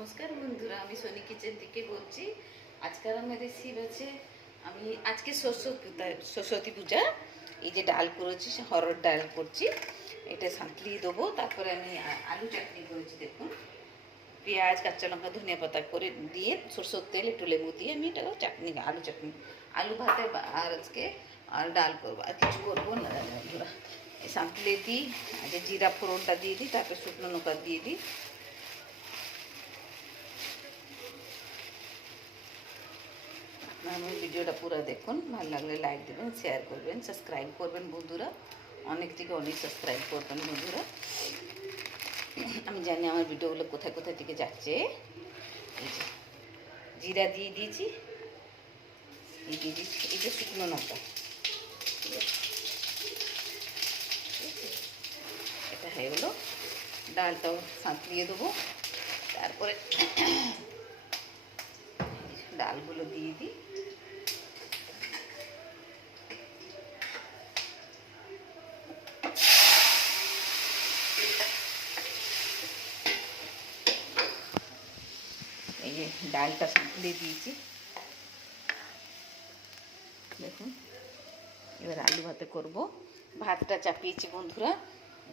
নমস্কার বন্ধুরা, আমি সোনি কিচেন থেকে বলছি। আজকাল আমার রেসিপি আছে। আমি আজকে সরস্বতী পূজা, এই যে ডাল করেছি, হরড় ডাল করছি, এটা সাঁতলিয়ে দেবো। তারপরে আমি আলু চাটনি করেছি, দেখুন পেঁয়াজ, কাঁচা লঙ্কা, ধনিয়া পাতা করে দিয়ে সরষের তেল একটু লেবু দিয়ে আমি এটা চাটনি, আলু চাটনি, আলু ভাতে আর আজকে আর ডাল করবো, আর কিছু করবো না বন্ধুরা। সাঁতলিয়ে দিই, আগে জিরা ফোড়নটা দিয়ে দিই, তারপরে শুকনো লঙ্কা দিয়ে দিই। আমার ভিডিওটা পুরো দেখুন, ভালো লাগলে লাইক দেবেন, শেয়ার করবেন, সাবস্ক্রাইব করবেন বন্ধুরা, অনেক থেকে অনেক সাবস্ক্রাইব করবেন বন্ধুরা। আমি জানি আমার ভিডিওগুলো কোথায় কোথায় থেকে যাচ্ছে। এই যে জিরা দিয়ে দিয়েছি, এই যে শুকনো লঙ্কা, এটা হয়ে গেলো। ডালটাও সাঁতলিয়ে দেবো, তারপরে ডালগুলো দিয়ে দিই। এই যে ডালটা সাঁতলিয়ে দিয়েছি, দেখুন। এবার আলু ভাতে করব। ভাতটা চাপিয়েছি বন্ধুরা,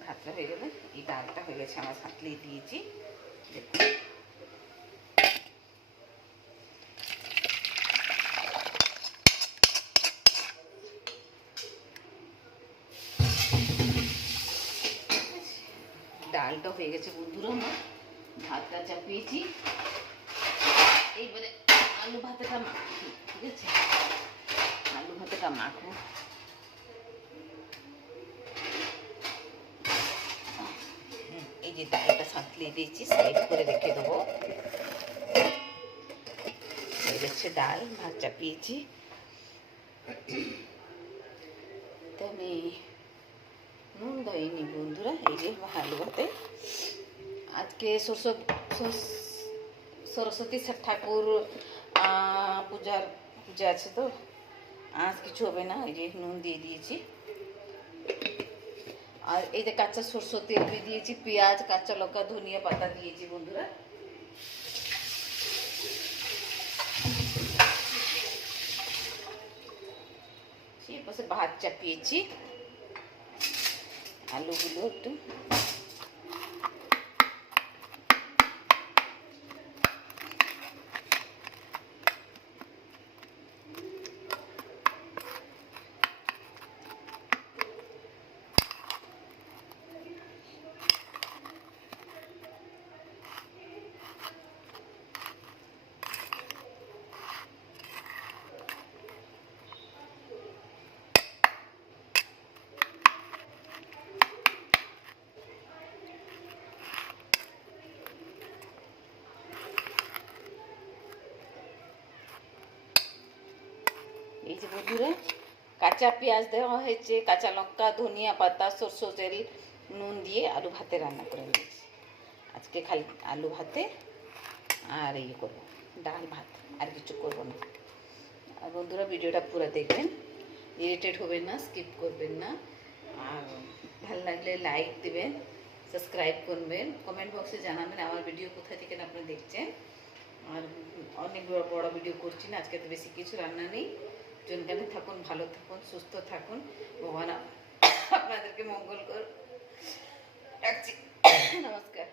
ভাতটা হয়ে গেলে এই ডালটা হয়ে গেছে, আমার সাঁতলিয়ে দিয়েছি, দেখুন। ডালটা হয়ে গেছে বন্ধুরা, আমার ভাতটা চাপিয়েছি। এইবারে আলু ভাতেটা মাখি, ঠিক আছে? আলু ভাতেটা মাখবো। এই যে ডালটা সাঁতলিয়ে দিয়েছি, সাইড করে রেখে দেবো। হয়ে গেছে ডাল, ভাত চাপিয়েছি। তো আমি নুন দেয়নি বন্ধুরা। এই যে আলু ভাতে আজকে সরস্বতী ঠাকুর পূজা আছে, তো আজ কিছু হবে না। এই যে নুন দিয়ে দিয়েছি, আর এই যে কাঁচা সরষের তেল দিয়ে দিয়েছি, পেঁয়াজ, কাঁচা লঙ্কা, ধনিয়া পাতা দিয়েছি বন্ধুরা। পাশে ভাত চাপিয়েছি, আলুগুলো একটু এই যে বন্ধুরা কাঁচা পেঁয়াজ দেওয়া হয়েছে, কাঁচা লঙ্কা, ধনিয়া পাতা, সরষের তেল, নুন দিয়ে আলু ভাতে রান্না করে নিয়েছি। আজকে খালি আলু ভাতে আর ইয়ে করবো, ডাল ভাত, আর কিছু করবো না। আর বন্ধুরা ভিডিওটা পুরো দেখবেন, ইরিটেট হবেন না, স্কিপ করবেন না। আর ভালো লাগলে লাইক দেবেন, সাবস্ক্রাইব করবেন, কমেন্ট বক্সে জানাবেন আমার ভিডিও কোথায় থেকে আপনি দেখছেন। আর অনেক বড় ভিডিও করছি না, আজকে তো বেশি কিছু রান্না নেই। জনগানে থাকুন, ভালো থাকুন, সুস্থ থাকুন, ভগবান আপনাদেরকে মঙ্গল কর। রাখছি, নমস্কার।